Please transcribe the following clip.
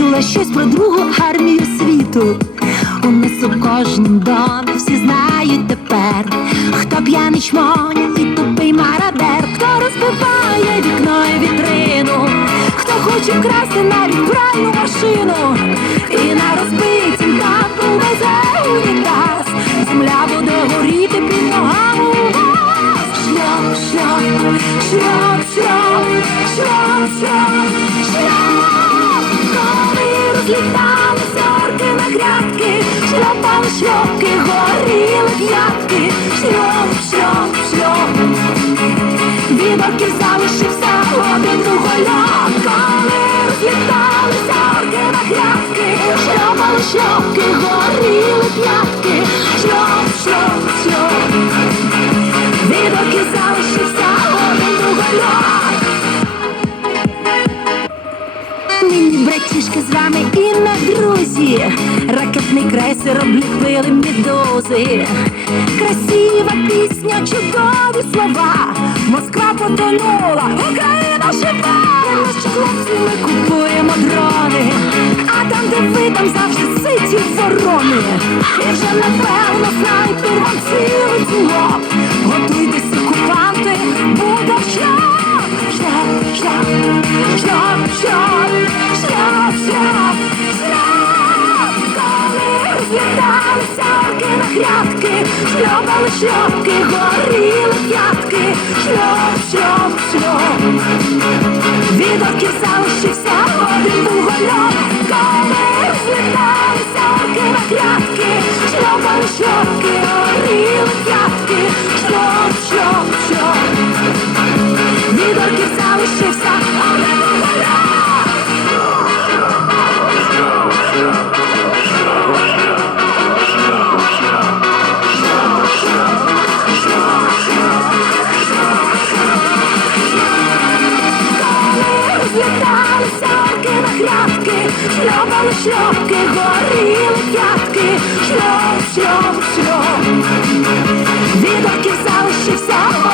чула щось про другу армію світу. У нас у кожному домі всі знають тепер, хто п'яний чмоня і тупий мародер, хто розбиває вікно і вітрину, хто хоче вкрасти навіть пральну машину, і на розбитім танку везе унітаз, земля буде горіти під ногами. Шлях, шлях, шлях. Шльопали шльопки, горіли п'ятки, шльоп, шльоп, шльоп. Від залишився один вугольок, коли розліталися орки на грядки, шльопали шльопки, горіли п'ятки, шльоп, шльоп, шльоп. Від залишився один вугольок. Нині братішки з вами і на друзі, ракетний крейсер обліпили медузи. Красива пісня, чудові слова. Москва потонула, Україна жива. Наші хлопці ми купуємо дрони, а там, де ви, там завжди ситі ворони. І вже напевно снайпер вам цілить у грядки, шльопали шльопки, горіли п'ятки, шльоп, шльоп, шльоп. Від орків залишився один вугольок, коли розліталися орки на п'ятки, шльопали шльопки, шльопки, горіли п'ятки, шльоп, шльоп, шльоп. Від оків залишився.